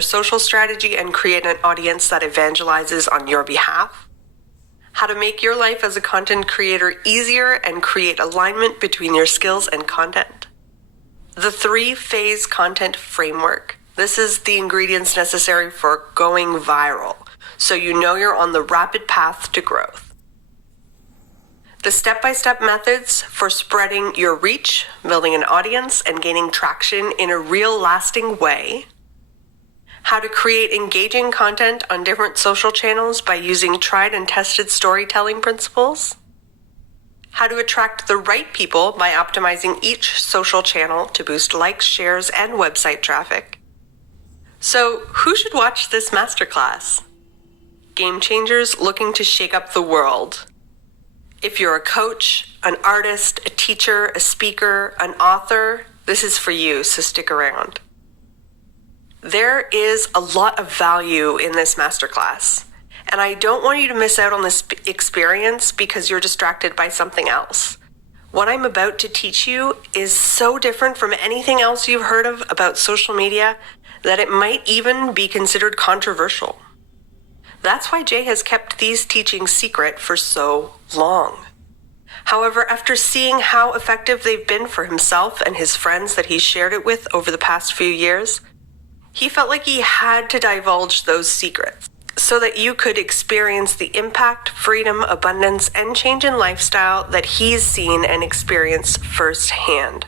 your social strategy and create an audience that evangelizes on your behalf, how to make your life as a content creator easier and create alignment between your skills and content, the 3-phase content framework. This is the ingredients necessary for going viral, so you know you're on the rapid path to growth. The step-by-step methods for spreading your reach, building an audience, and gaining traction in a real lasting way. How to create engaging content on different social channels by using tried and tested storytelling principles. How to attract the right people by optimizing each social channel to boost likes, shares, and website traffic. So, who should watch this masterclass? Game changers looking to shake up the world. If you're a coach, an artist, a teacher, a speaker, an author, this is for you, so stick around. There is a lot of value in this masterclass, and I don't want you to miss out on this experience because you're distracted by something else. What I'm about to teach you is so different from anything else you've heard of about social media that it might even be considered controversial. That's why Jay has kept these teachings secret for so long. However, after seeing how effective they've been for himself and his friends that he's shared it with over the past few years, he felt like he had to divulge those secrets so that you could experience the impact, freedom, abundance, and change in lifestyle that he's seen and experienced firsthand.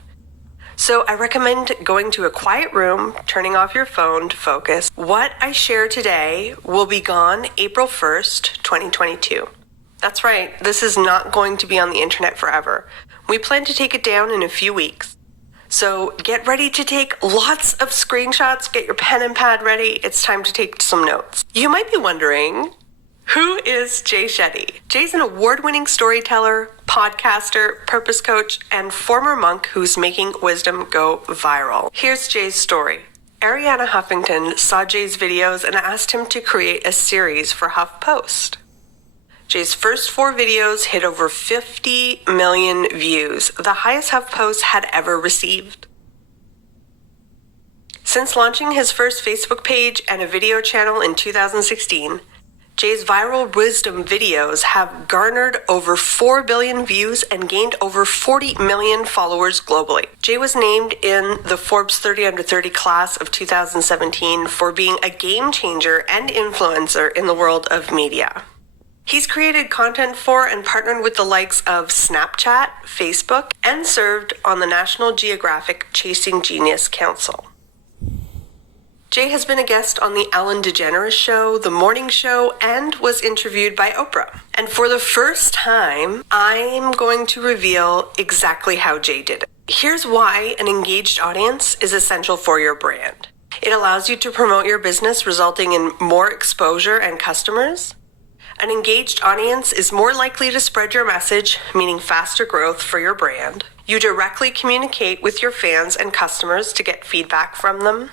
So I recommend going to a quiet room, turning off your phone to focus. What I share today will be gone April 1st, 2022. That's right, this is not going to be on the internet forever. We plan to take it down in a few weeks. So get ready to take lots of screenshots, get your pen and pad ready. It's time to take some notes. You might be wondering, who is Jay Shetty? Jay's an award-winning storyteller, podcaster, purpose coach, and former monk who's making wisdom go viral. Here's Jay's story. Arianna Huffington saw Jay's videos and asked him to create a series for HuffPost. Jay's first 4 videos hit over 50 million views, the highest HuffPost had ever received. Since launching his first Facebook page and a video channel in 2016, Jay's viral wisdom videos have garnered over 4 billion views and gained over 40 million followers globally. Jay was named in the Forbes 30 Under 30 class of 2017 for being a game changer and influencer in the world of media. He's created content for and partnered with the likes of Snapchat, Facebook, and served on the National Geographic Chasing Genius Council. Jay has been a guest on the Ellen DeGeneres Show, The Morning Show, and was interviewed by Oprah. And for the first time, I'm going to reveal exactly how Jay did it. Here's why an engaged audience is essential for your brand. It allows you to promote your business, resulting in more exposure and customers. An engaged audience is more likely to spread your message, meaning faster growth for your brand. You directly communicate with your fans and customers to get feedback from them.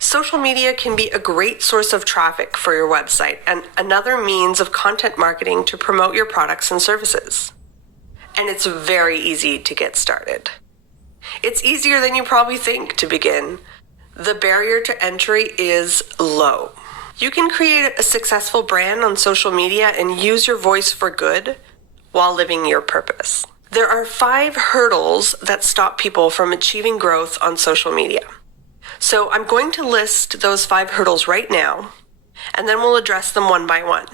Social media can be a great source of traffic for your website and another means of content marketing to promote your products and services. And it's very easy to get started. It's easier than you probably think to begin. The barrier to entry is low. You can create a successful brand on social media and use your voice for good while living your purpose. There are 5 hurdles that stop people from achieving growth on social media. So I'm going to list those 5 hurdles right now, and then we'll address them one by one.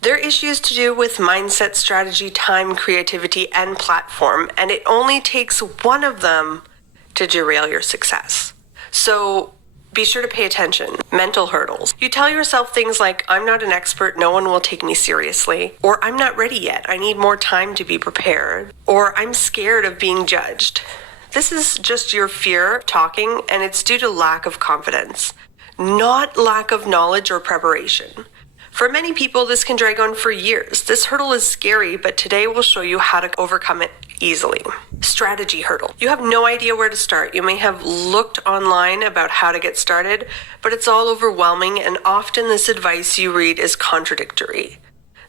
They're issues to do with mindset, strategy, time, creativity, and platform, and it only takes one of them to derail your success. So be sure to pay attention. Mental hurdles. You tell yourself things like, I'm not an expert, no one will take me seriously, or I'm not ready yet, I need more time to be prepared, or I'm scared of being judged. This is just your fear talking, and it's due to lack of confidence, not lack of knowledge or preparation. For many people, this can drag on for years. This hurdle is scary, but today we'll show you how to overcome it easily. Strategy hurdle. You have no idea where to start. You may have looked online about how to get started, but it's all overwhelming, and often this advice you read is contradictory.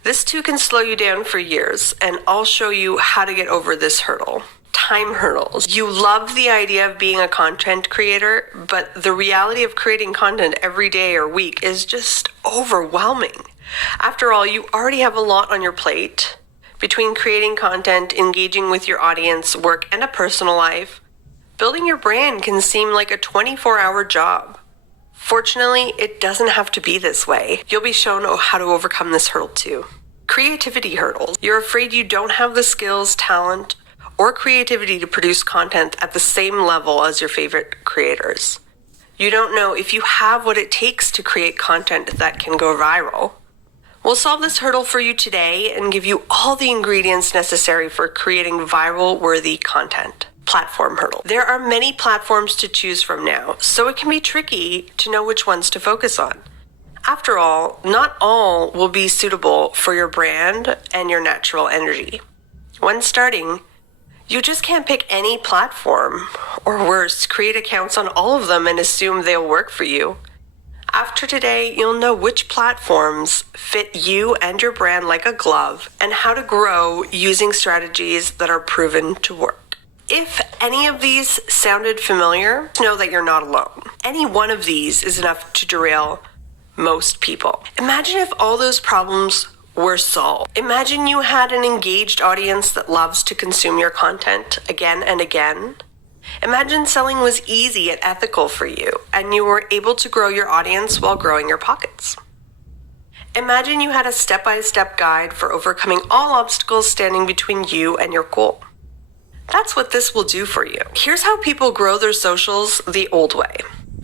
This too can slow you down for years, and I'll show you how to get over this hurdle. Time hurdles. You love the idea of being a content creator, but the reality of creating content every day or week is just overwhelming. After all, you already have a lot on your plate. Between creating content, engaging with your audience, work, and a personal life, building your brand can seem like a 24-hour job. Fortunately, it doesn't have to be this way. You'll be shown how to overcome this hurdle too. Creativity hurdles. You're afraid you don't have the skills, talent, or creativity to produce content at the same level as your favorite creators. You don't know if you have what it takes to create content that can go viral. We'll solve this hurdle for you today and give you all the ingredients necessary for creating viral-worthy content. Platform hurdle. There are many platforms to choose from now, so it can be tricky to know which ones to focus on. After all, not all will be suitable for your brand and your natural energy. When starting, you just can't pick any platform, or worse, create accounts on all of them and assume they'll work for you. After today, you'll know which platforms fit you and your brand like a glove and how to grow using strategies that are proven to work. If any of these sounded familiar, know that you're not alone. Any one of these is enough to derail most people. Imagine if all those problems were solved. Imagine you had an engaged audience that loves to consume your content again and again. Imagine selling was easy and ethical for you, and you were able to grow your audience while growing your pockets. Imagine you had a step-by-step guide for overcoming all obstacles standing between you and your goal. That's what this will do for you. Here's how people grow their socials the old way.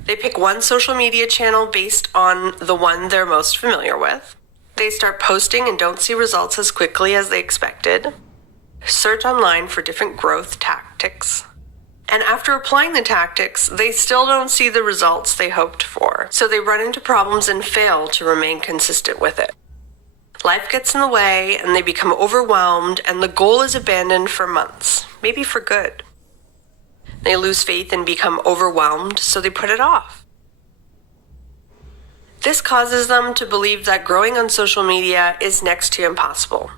They pick one social media channel based on the one they're most familiar with. They start posting and don't see results as quickly as they expected. Search online for different growth tactics. And after applying the tactics, they still don't see the results they hoped for. So they run into problems and fail to remain consistent with it. Life gets in the way and they become overwhelmed, and the goal is abandoned for months, maybe for good. They lose faith and become overwhelmed, so they put it off. This causes them to believe that growing on social media is next to impossible,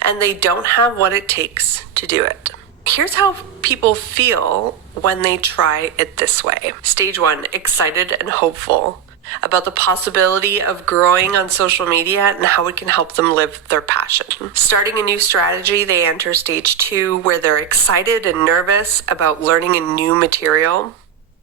and they don't have what it takes to do it. Here's how people feel when they try it this way. Stage 1, excited and hopeful about the possibility of growing on social media and how it can help them live their passion. Starting a new strategy, they enter stage 2, where they're excited and nervous about learning a new material.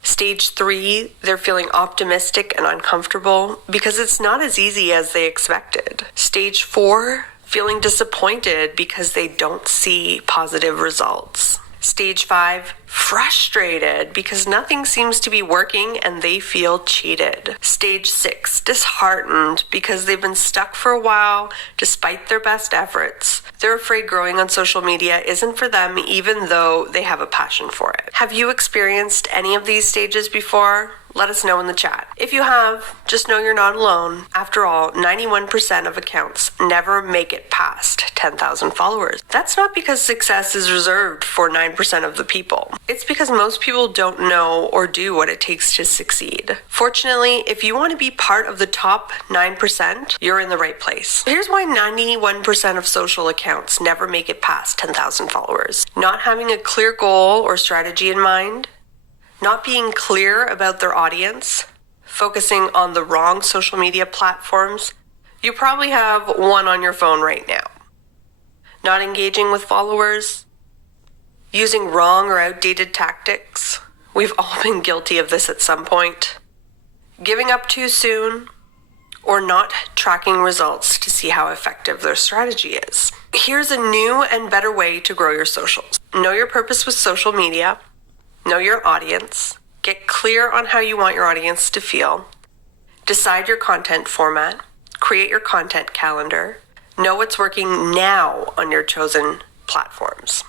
Stage 3, they're feeling optimistic and uncomfortable because it's not as easy as they expected. Stage 4, feeling disappointed because they don't see positive results. Stage 5, frustrated because nothing seems to be working and they feel cheated. Stage 6, disheartened because they've been stuck for a while despite their best efforts. They're afraid growing on social media isn't for them even though they have a passion for it. Have you experienced any of these stages before? Let us know in the chat. If you have, just know you're not alone. After all, 91% of accounts never make it past 10,000 followers. That's not because success is reserved for 9% of the people. It's because most people don't know or do what it takes to succeed. Fortunately, if you want to be part of the top 9%, you're in the right place. Here's why 91% of social accounts never make it past 10,000 followers. Not having a clear goal or strategy in mind, not being clear about their audience, focusing on the wrong social media platforms. You probably have one on your phone right now. Not engaging with followers, using wrong or outdated tactics. We've all been guilty of this at some point. Giving up too soon, or not tracking results to see how effective their strategy is. Here's a new and better way to grow your socials. Know your purpose with social media. Know your audience. Get clear on how you want your audience to feel. Decide your content format. Create your content calendar. Know what's working now on your chosen platforms.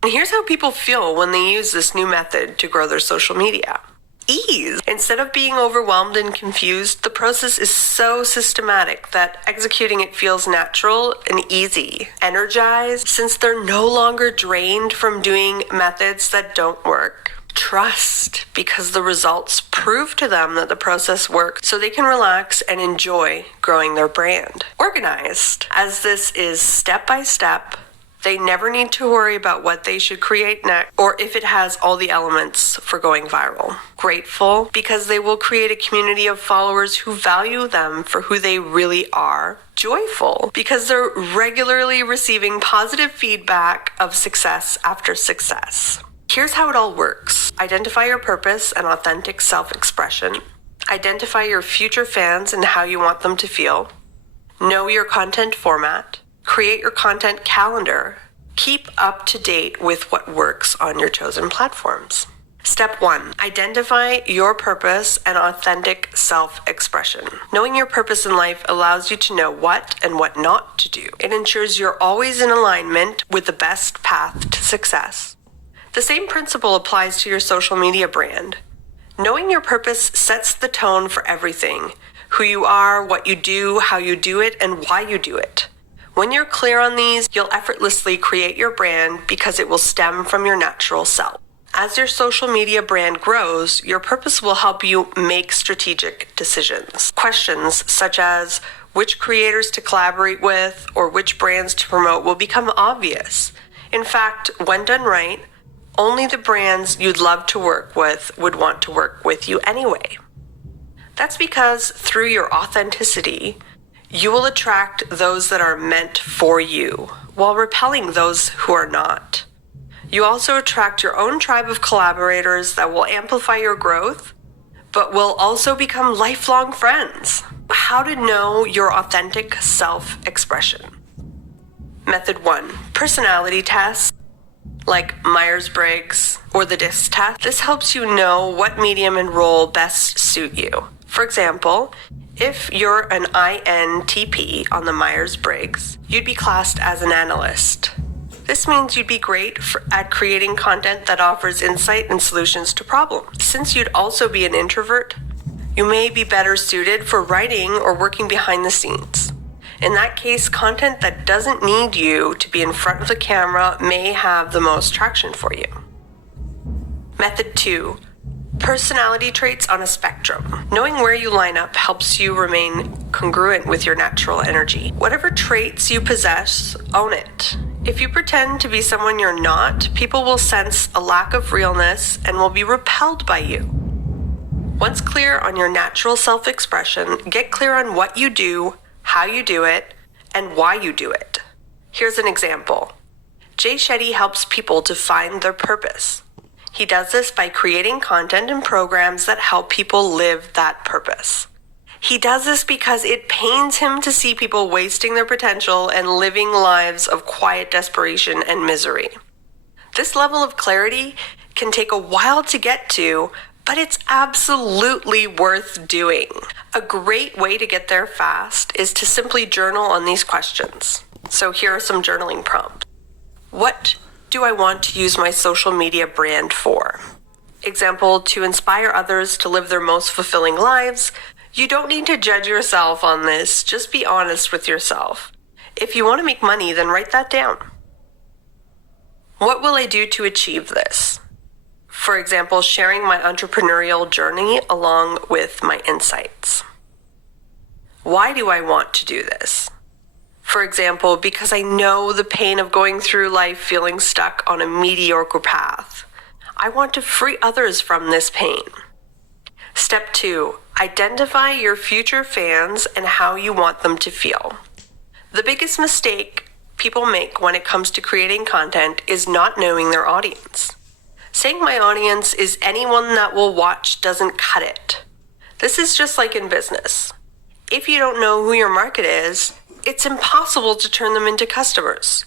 And here's how people feel when they use this new method to grow their social media. Ease. Instead of being overwhelmed and confused, the process is so systematic that executing it feels natural and easy. Energized, since they're no longer drained from doing methods that don't work. Trust, because the results prove to them that the process works, so they can relax and enjoy growing their brand. Organized, as this is step by step, They never need to worry about what they should create next or if it has all the elements for going viral. Grateful because they will create a community of followers who value them for who they really are. Joyful because they're regularly receiving positive feedback of success after success. Here's how it all works. Identify your purpose and authentic self-expression. Identify your future fans and how you want them to feel. Know your content format. Create your content calendar. Keep up to date with what works on your chosen platforms. Step 1. Identify your purpose and authentic self-expression. Knowing your purpose in life allows you to know what and what not to do. It ensures you're always in alignment with the best path to success. The same principle applies to your social media brand. Knowing your purpose sets the tone for everything. Who you are, what you do, how you do it, and why you do it. When you're clear on these, you'll effortlessly create your brand because it will stem from your natural self. As your social media brand grows, your purpose will help you make strategic decisions. Questions such as which creators to collaborate with or which brands to promote will become obvious. In fact, when done right, only the brands you'd love to work with would want to work with you anyway. That's because through your authenticity, you will attract those that are meant for you while repelling those who are not. You also attract your own tribe of collaborators that will amplify your growth, but will also become lifelong friends. How to know your authentic self-expression. Method 1. Personality tests like Myers-Briggs or the DISC test. This helps you know what medium and role best suit you. For example, if you're an INTP on the Myers-Briggs, you'd be classed as an analyst. This means you'd be great at creating content that offers insight and solutions to problems. Since you'd also be an introvert, you may be better suited for writing or working behind the scenes. In that case, content that doesn't need you to be in front of the camera may have the most traction for you. Method 2. Personality traits on a spectrum. Knowing where you line up helps you remain congruent with your natural energy. Whatever traits you possess, own it. If you pretend to be someone you're not, people will sense a lack of realness and will be repelled by you. Once clear on your natural self-expression, get clear on what you do, how you do it, and why you do it. Here's an example. Jay Shetty helps people to find their purpose. He does this by creating content and programs that help people live that purpose. He does this because it pains him to see people wasting their potential and living lives of quiet desperation and misery. This level of clarity can take a while to get to, but it's absolutely worth doing. A great way to get there fast is to simply journal on these questions. So here are some journaling prompts. What do I want to use my social media brand for? Example, to inspire others to live their most fulfilling lives. You don't need to judge yourself on this, just be honest with yourself. If you want to make money, then write that down. What will I do to achieve this? For example, sharing my entrepreneurial journey along with my insights. Why do I want to do this? For example, because I know the pain of going through life feeling stuck on a mediocre path. I want to free others from this pain. Step 2. Identify your future fans and how you want them to feel. The biggest mistake people make when it comes to creating content is not knowing their audience. Saying my audience is anyone that will watch doesn't cut it. This is just like in business. If you don't know who your market is, it's impossible to turn them into customers.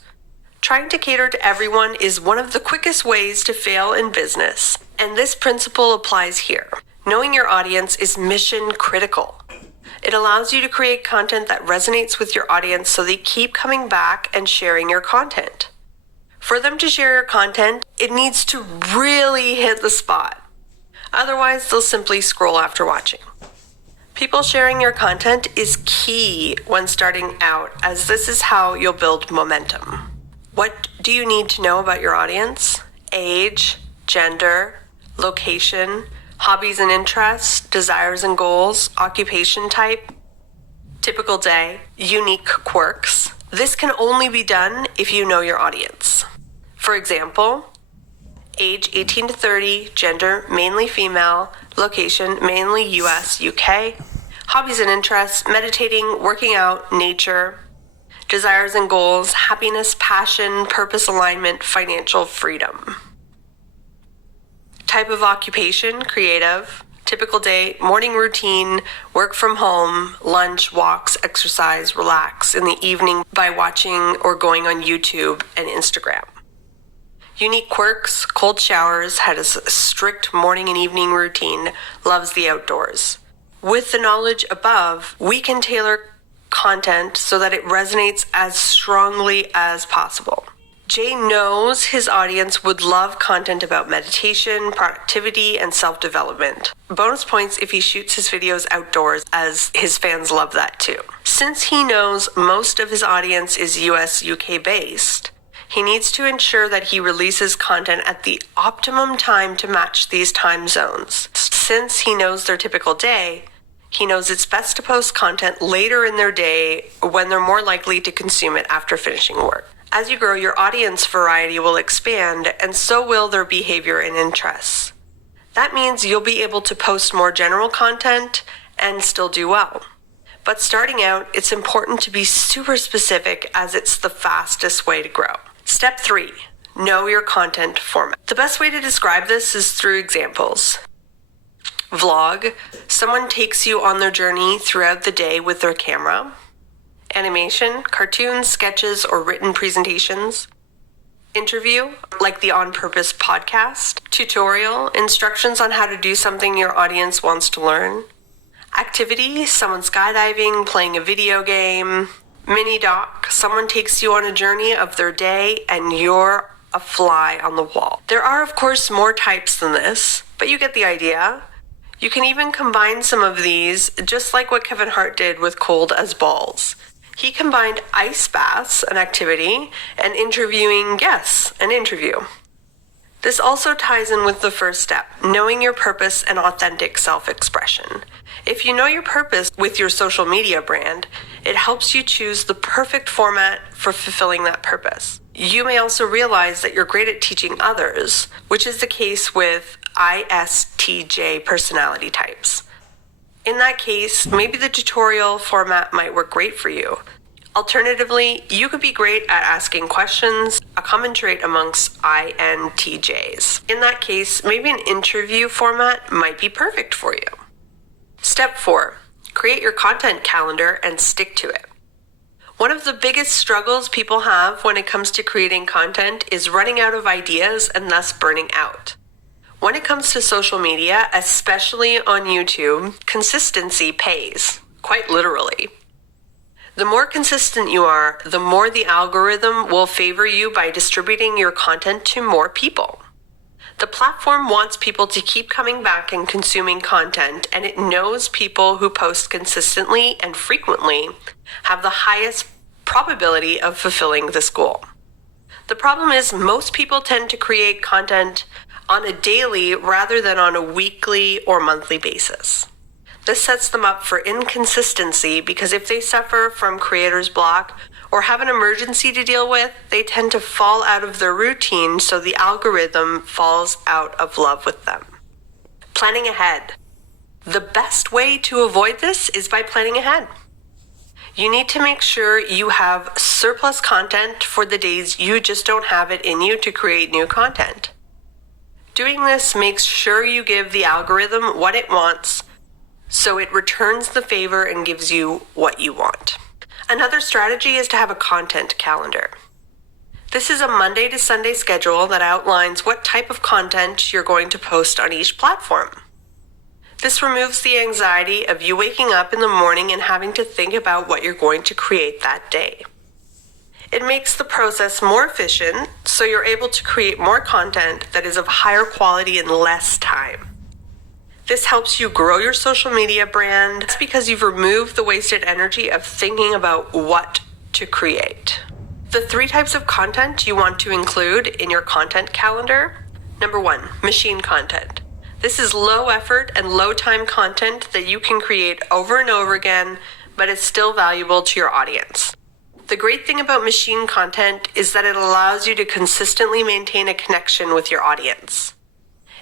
Trying to cater to everyone is one of the quickest ways to fail in business, and this principle applies here. Knowing your audience is mission critical. It allows you to create content that resonates with your audience so they keep coming back and sharing your content. For them to share your content, it needs to really hit the spot. Otherwise, they'll simply scroll after watching. People sharing your content is key when starting out, as this is how you'll build momentum. What do you need to know about your audience? Age, gender, location, hobbies and interests, desires and goals, occupation type, typical day, unique quirks, This can only be done if you know your audience. For example, age 18 to 30, gender mainly female, location mainly US, UK, hobbies and interests, meditating, working out, nature, desires and goals, happiness, passion, purpose alignment, financial freedom. Type of occupation, creative. Typical day, morning routine, work from home, lunch, walks, exercise, relax in the evening by watching or going on YouTube and Instagram. Unique quirks, cold showers, had a strict morning and evening routine, loves the outdoors. With the knowledge above, we can tailor content so that it resonates as strongly as possible. Jay knows his audience would love content about meditation, productivity, and self-development. Bonus points if he shoots his videos outdoors, as his fans love that too. Since he knows most of his audience is US, UK based, he needs to ensure that he releases content at the optimum time to match these time zones. Since he knows their typical day, he knows it's best to post content later in their day when they're more likely to consume it after finishing work. As you grow, your audience variety will expand, and so will their behavior and interests. That means you'll be able to post more general content and still do well. But starting out, it's important to be super specific, as it's the fastest way to grow. Step 3, know your content format. The best way to describe this is through examples. Vlog, someone takes you on their journey throughout the day with their camera. Animation, cartoons, sketches, or written presentations. Interview, like the On Purpose podcast. Tutorial, instructions on how to do something your audience wants to learn. Activity, someone skydiving, playing a video game. Mini doc, someone takes you on a journey of their day and you're a fly on the wall. There are, of course, more types than this, but you get the idea. You can even combine some of these, just like what Kevin Hart did with Cold as Balls. He combined ice baths, an activity, and interviewing guests, an interview. This also ties in with the first step, knowing your purpose and authentic self-expression. If you know your purpose with your social media brand, it helps you choose the perfect format for fulfilling that purpose. You may also realize that you're great at teaching others, which is the case with ISTJ personality types. In that case, maybe the tutorial format might work great for you. Alternatively, you could be great at asking questions, a common trait amongst INTJs. In that case, maybe an interview format might be perfect for you. Step 4, create your content calendar and stick to it. One of the biggest struggles people have when it comes to creating content is running out of ideas and thus burning out. When it comes to social media, especially on YouTube, consistency pays, quite literally. The more consistent you are, the more the algorithm will favor you by distributing your content to more people. The platform wants people to keep coming back and consuming content, and it knows people who post consistently and frequently have the highest probability of fulfilling this goal. The problem is most people tend to create content on a daily rather than on a weekly or monthly basis. This sets them up for inconsistency because if they suffer from creator's block or have an emergency to deal with, they tend to fall out of their routine, so the algorithm falls out of love with them. Planning ahead. The best way to avoid this is by planning ahead. You need to make sure you have surplus content for the days you just don't have it in you to create new content. Doing this makes sure you give the algorithm what it wants, so it returns the favor and gives you what you want. Another strategy is to have a content calendar. This is a Monday to Sunday schedule that outlines what type of content you're going to post on each platform. This removes the anxiety of you waking up in the morning and having to think about what you're going to create that day. It makes the process more efficient, so you're able to create more content that is of higher quality in less time. This helps you grow your social media brand. That's because you've removed the wasted energy of thinking about what to create. The 3 types of content you want to include in your content calendar. Number 1, machine content. This is low effort and low time content that you can create over and over again, but is still valuable to your audience. The great thing about machine content is that it allows you to consistently maintain a connection with your audience.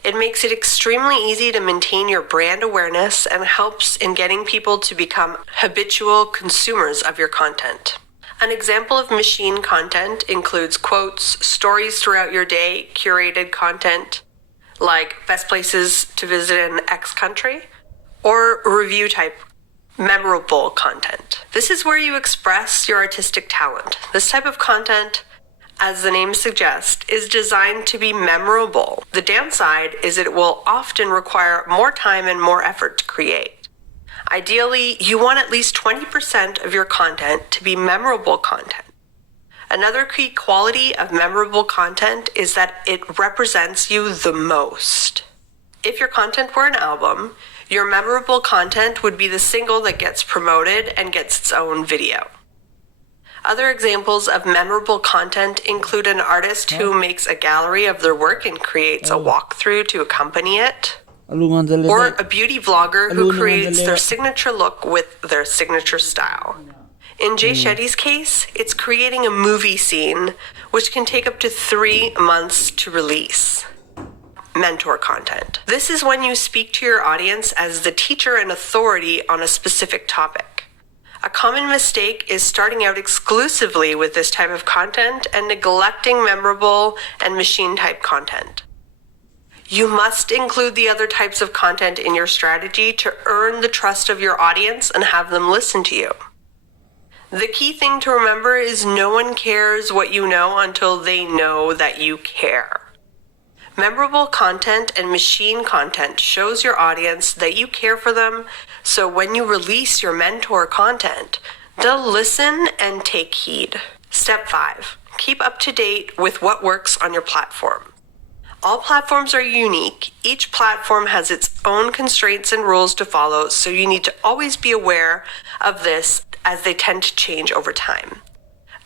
It makes it extremely easy to maintain your brand awareness and helps in getting people to become habitual consumers of your content. An example of machine content includes quotes, stories throughout your day, curated content, like best places to visit in X country, or review type memorable content. This is where you express your artistic talent. This type of content, as the name suggests, is designed to be memorable. The downside is it will often require more time and more effort to create. Ideally, you want at least 20% of your content to be memorable content. Another key quality of memorable content is that it represents you the most. If your content were an album, your memorable content would be the single that gets promoted and gets its own video. Other examples of memorable content include an artist who makes a gallery of their work and creates a walkthrough to accompany it, or a beauty vlogger who creates their signature look with their signature style. In Jay Shetty's case, it's creating a movie scene, which can take up to 3 months to release. Mentor content. This is when you speak to your audience as the teacher and authority on a specific topic. A common mistake is starting out exclusively with this type of content and neglecting memorable and machine type content. You must include the other types of content in your strategy to earn the trust of your audience and have them listen to you. The key thing to remember is no one cares what you know until they know that you care. Memorable content and machine content shows your audience that you care for them, so when you release your mentor content, they'll listen and take heed. Step 5. Keep up to date with what works on your platform. All platforms are unique. Each platform has its own constraints and rules to follow, so you need to always be aware of this as they tend to change over time.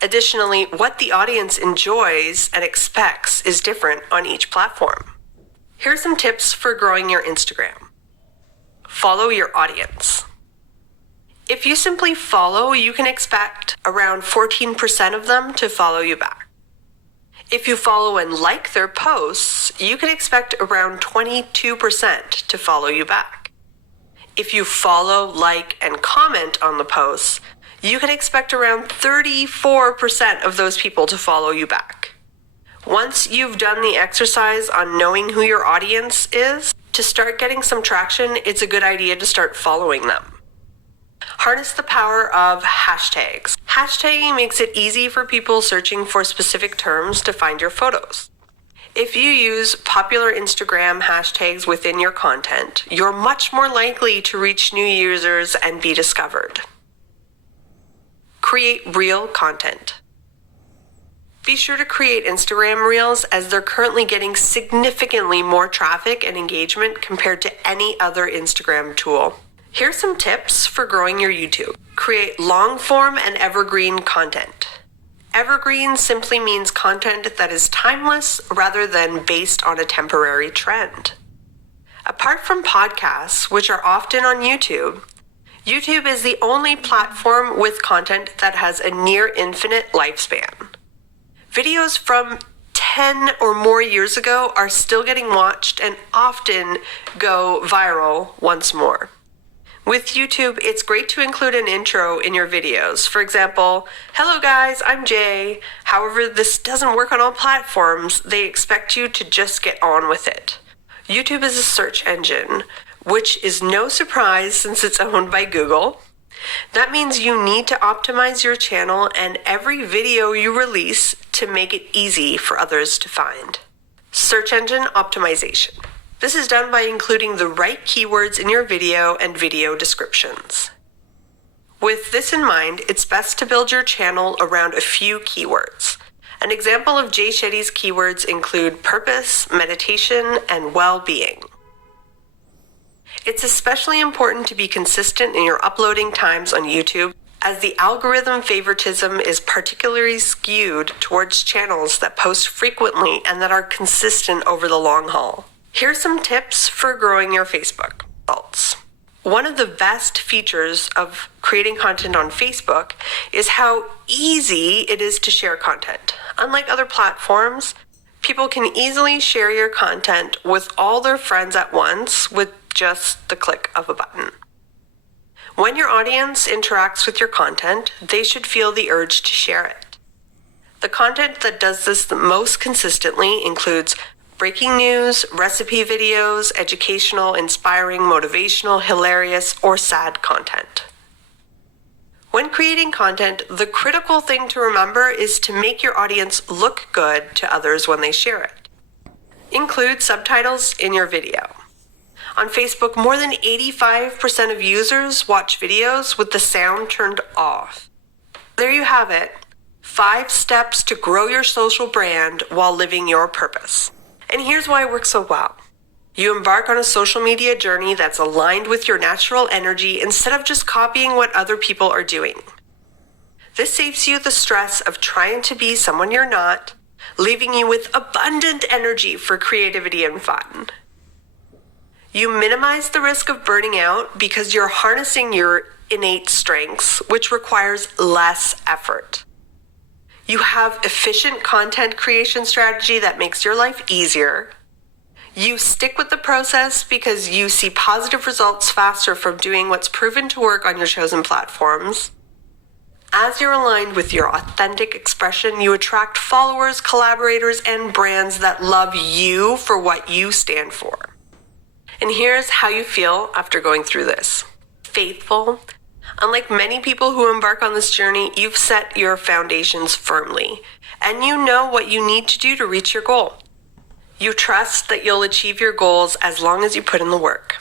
Additionally, what the audience enjoys and expects is different on each platform. Here are some tips for growing your Instagram. Follow your audience. If you simply follow, you can expect around 14% of them to follow you back. If you follow and like their posts, you can expect around 22% to follow you back. If you follow, like, and comment on the posts, you can expect around 34% of those people to follow you back. Once you've done the exercise on knowing who your audience is, to start getting some traction, it's a good idea to start following them. Harness the power of hashtags. Hashtagging makes it easy for people searching for specific terms to find your photos. If you use popular Instagram hashtags within your content, you're much more likely to reach new users and be discovered. Create real content. Be sure to create Instagram Reels as they're currently getting significantly more traffic and engagement compared to any other Instagram tool. Here's some tips for growing your YouTube. Create long-form and evergreen content. Evergreen simply means content that is timeless rather than based on a temporary trend. Apart from podcasts, which are often on YouTube, YouTube is the only platform with content that has a near infinite lifespan. Videos from 10 or more years ago are still getting watched and often go viral once more. With YouTube, it's great to include an intro in your videos. For example, "Hello guys, I'm Jay." However, this doesn't work on all platforms. They expect you to just get on with it. YouTube is a search engine, which is no surprise since it's owned by Google. That means you need to optimize your channel and every video you release to make it easy for others to find. Search engine optimization. This is done by including the right keywords in your video and video descriptions. With this in mind, it's best to build your channel around a few keywords. An example of Jay Shetty's keywords include purpose, meditation, and well-being. It's especially important to be consistent in your uploading times on YouTube, as the algorithm favoritism is particularly skewed towards channels that post frequently and that are consistent over the long haul. Here's some tips for growing your Facebook results. One of the best features of creating content on Facebook is how easy it is to share content. Unlike other platforms, people can easily share your content with all their friends at once with just the click of a button. When your audience interacts with your content, they should feel the urge to share it. The content that does this the most consistently includes breaking news, recipe videos, educational, inspiring, motivational, hilarious, or sad content. When creating content, the critical thing to remember is to make your audience look good to others when they share it. Include subtitles in your video. On Facebook, more than 85% of users watch videos with the sound turned off. There you have it. 5 steps to grow your social brand while living your purpose. And here's why it works so well. You embark on a social media journey that's aligned with your natural energy instead of just copying what other people are doing. This saves you the stress of trying to be someone you're not, leaving you with abundant energy for creativity and fun. You minimize the risk of burning out because you're harnessing your innate strengths, which requires less effort. You have efficient content creation strategy that makes your life easier. You stick with the process because you see positive results faster from doing what's proven to work on your chosen platforms. As you're aligned with your authentic expression, you attract followers, collaborators, and brands that love you for what you stand for. And here's how you feel after going through this. Faithful. Unlike many people who embark on this journey, you've set your foundations firmly, and you know what you need to do to reach your goal. You trust that you'll achieve your goals as long as you put in the work.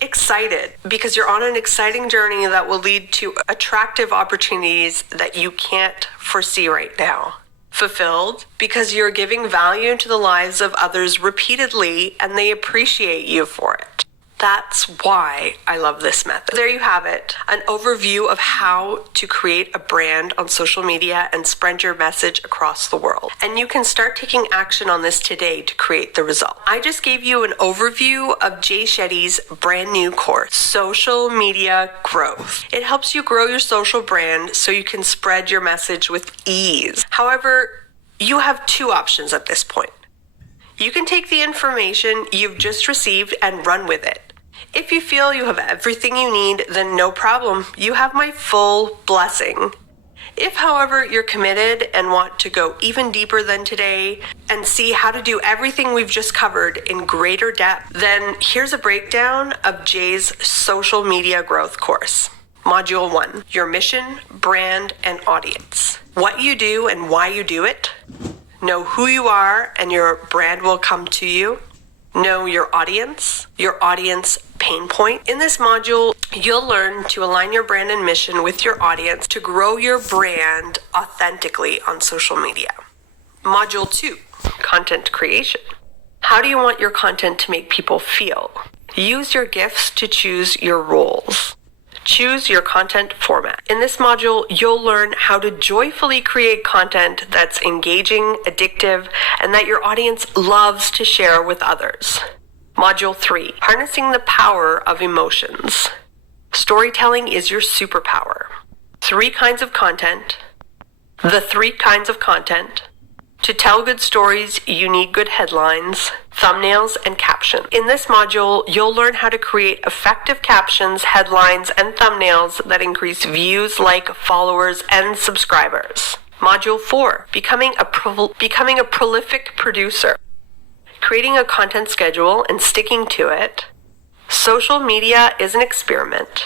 Excited, because you're on an exciting journey that will lead to attractive opportunities that you can't foresee right now. Fulfilled, because you're giving value to the lives of others repeatedly and they appreciate you for it. That's why I love this method. There you have it, an overview of how to create a brand on social media and spread your message across the world. And you can start taking action on this today to create the result. I just gave you an overview of Jay Shetty's brand new course, Social Media Growth. It helps you grow your social brand so you can spread your message with ease. However, you have 2 options at this point. You can take the information you've just received and run with it. If you feel you have everything you need, then no problem. You have my full blessing. If, however, you're committed and want to go even deeper than today and see how to do everything we've just covered in greater depth, then here's a breakdown of Jay's Social Media Growth course. Module 1, your mission, brand, and audience. What you do and why you do it. Know who you are and your brand will come to you. Know your audience pain point. In this module, you'll learn to align your brand and mission with your audience to grow your brand authentically on social media. Module 2, content creation. How do you want your content to make people feel? Use your gifts to choose your roles. Choose your content format. In this module, you'll learn how to joyfully create content that's engaging, addictive, and that your audience loves to share with others. Module 3, harnessing the power of emotions. Storytelling is your superpower. 3 kinds of content. The 3 kinds of content. To tell good stories, you need good headlines, thumbnails, and captions. In this module, you'll learn how to create effective captions, headlines, and thumbnails that increase views, followers, and subscribers. Module 4, becoming a prolific producer. Creating a content schedule and sticking to it. Social media is an experiment.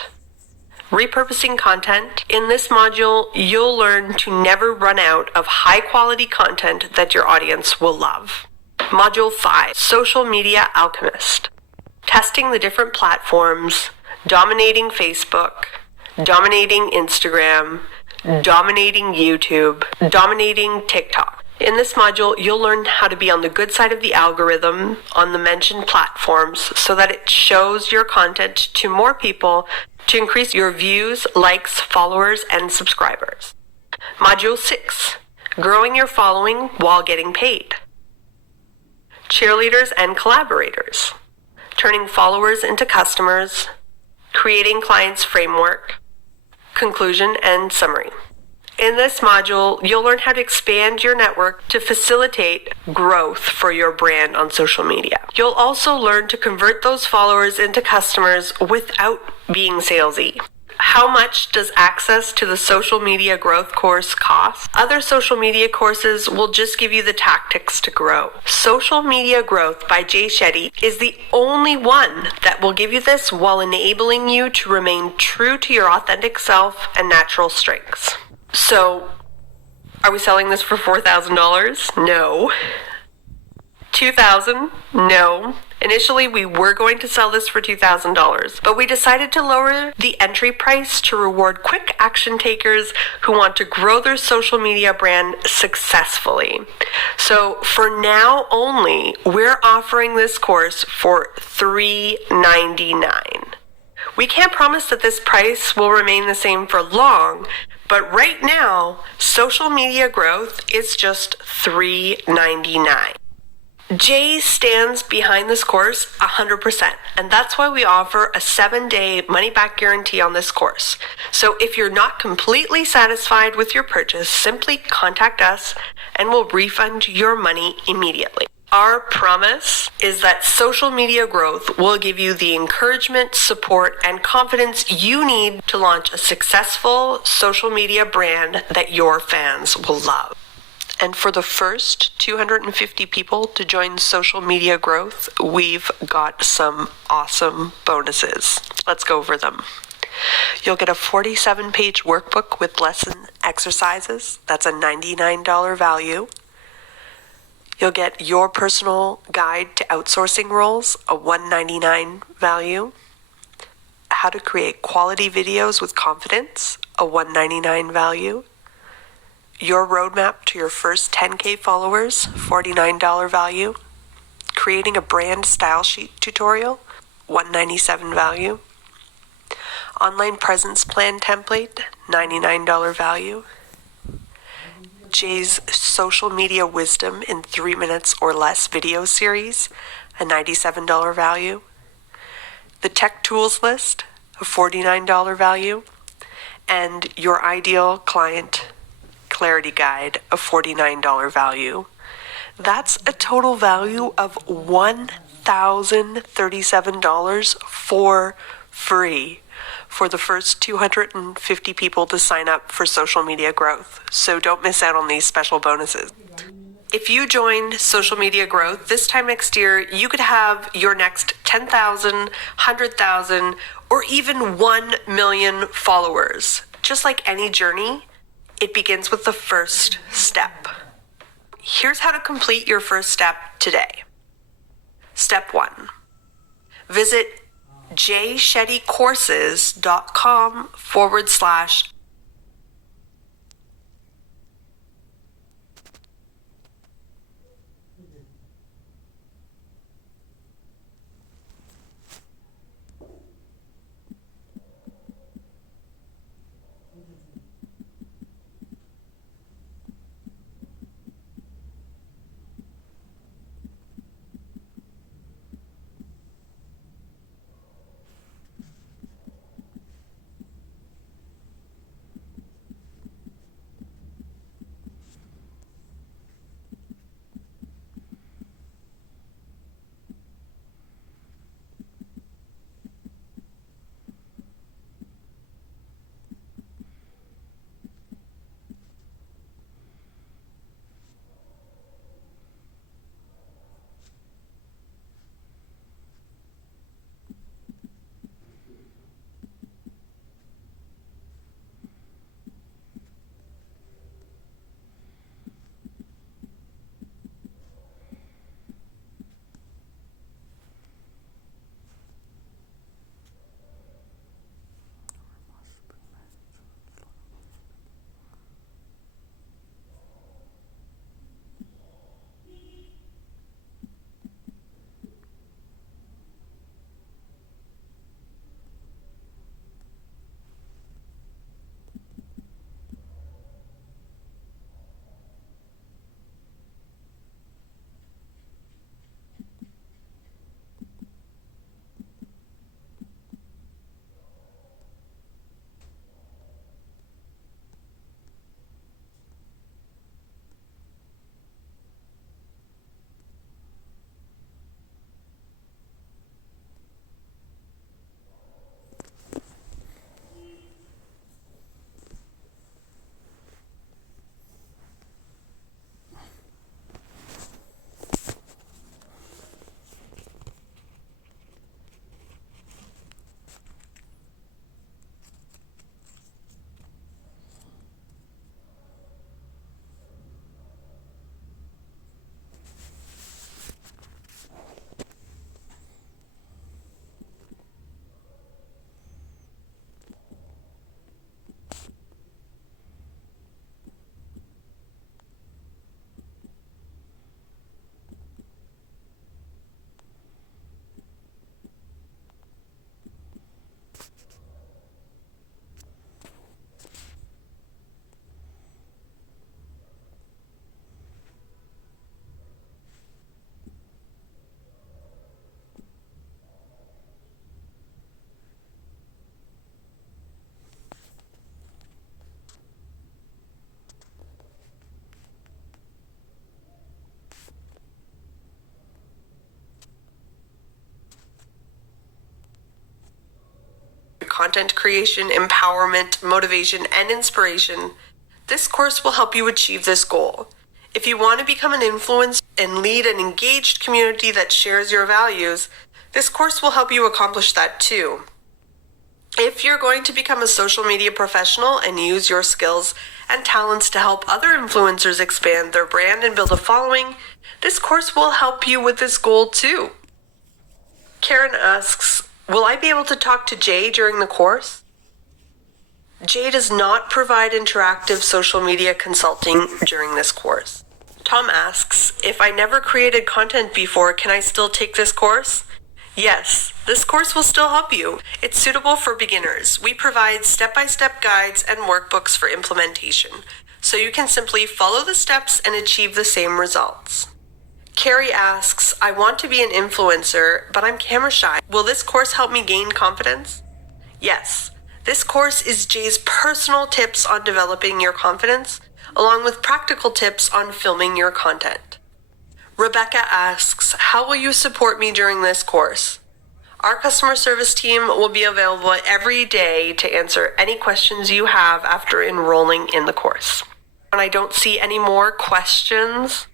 Repurposing content. In this module, you'll learn to never run out of high-quality content that your audience will love. Module 5, Social Media Alchemist. Testing the different platforms, dominating Facebook, dominating Instagram, dominating YouTube, dominating TikTok. In this module, you'll learn how to be on the good side of the algorithm on the mentioned platforms so that it shows your content to more people to increase your views, likes, followers, and subscribers. Module 6, growing your following while getting paid. Cheerleaders and collaborators. Turning followers into customers. creating clients framework, conclusion, and summary. In this module, you'll learn how to expand your network to facilitate growth for your brand on social media. You'll also learn to convert those followers into customers without being salesy. How much does access to the social media growth course cost? Other social media courses will just give you the tactics to grow. Social Media Growth by Jay Shetty is the only one that will give you this while enabling you to remain true to your authentic self and natural strengths. So, are we selling this for $4,000? No. $2,000? No. Initially, we were going to sell this for $2,000, but we decided to lower the entry price to reward quick action takers who want to grow their social media brand successfully. So for now only, we're offering this course for $399. We can't promise that this price will remain the same for long, but right now, Social Media Growth is just $399. Jay stands behind this course 100%, and that's why we offer a 7-day money-back guarantee on this course. So if you're not completely satisfied with your purchase, simply contact us and we'll refund your money immediately. Our promise is that Social Media Growth will give you the encouragement, support, and confidence you need to launch a successful social media brand that your fans will love. And for the first 250 people to join Social Media Growth, we've got some awesome bonuses. Let's go over them. You'll get a 47-page workbook with lesson exercises. That's a $99 value. You'll get your personal guide to outsourcing roles, a $199 value. How to create quality videos with confidence, a $199 value. Your roadmap to your first 10K followers, $49 value. Creating a brand style sheet tutorial, $197 value. Online presence plan template, $99 value. Jay's Social Media Wisdom in 3 minutes or less video series, a $97 value. The Tech Tools List, a $49 value. And your Ideal Client Clarity Guide, a $49 value. That's a total value of $1,037 for free for the first 250 people to sign up for Social Media Growth. So don't miss out on these special bonuses. If you joined Social Media Growth this time next year, you could have your next 10,000, 100,000, or even 1 million followers. Just like any journey, it begins with the first step. Here's how to complete your first step today. Step 1. Visit jayshettycourses.com/ content creation, empowerment, motivation, and inspiration, this course will help you achieve this goal. If you want to become an influencer and lead an engaged community that shares your values, this course will help you accomplish that too. If you're going to become a social media professional and use your skills and talents to help other influencers expand their brand and build a following, this course will help you with this goal too. Karen asks, will I be able to talk to Jay during the course? Jay does not provide interactive social media consulting during this course. Tom asks, if I never created content before, can I still take this course? Yes, this course will still help you. It's suitable for beginners. We provide step-by-step guides and workbooks for implementation, so you can simply follow the steps and achieve the same results. Carrie asks, I want to be an influencer, but I'm camera shy. Will this course help me gain confidence? Yes, this course is Jay's personal tips on developing your confidence, along with practical tips on filming your content. Rebecca asks, how will you support me during this course? Our customer service team will be available every day to answer any questions you have after enrolling in the course. And I don't see any more questions.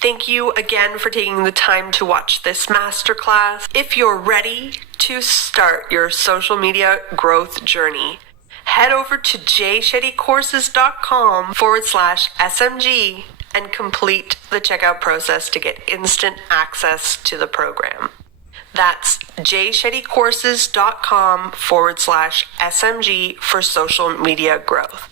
Thank you again for taking the time to watch this masterclass. If you're ready to start your social media growth journey, head over to jayshettycourses.com/SMG and complete the checkout process to get instant access to the program. That's jayshettycourses.com/SMG for social media growth.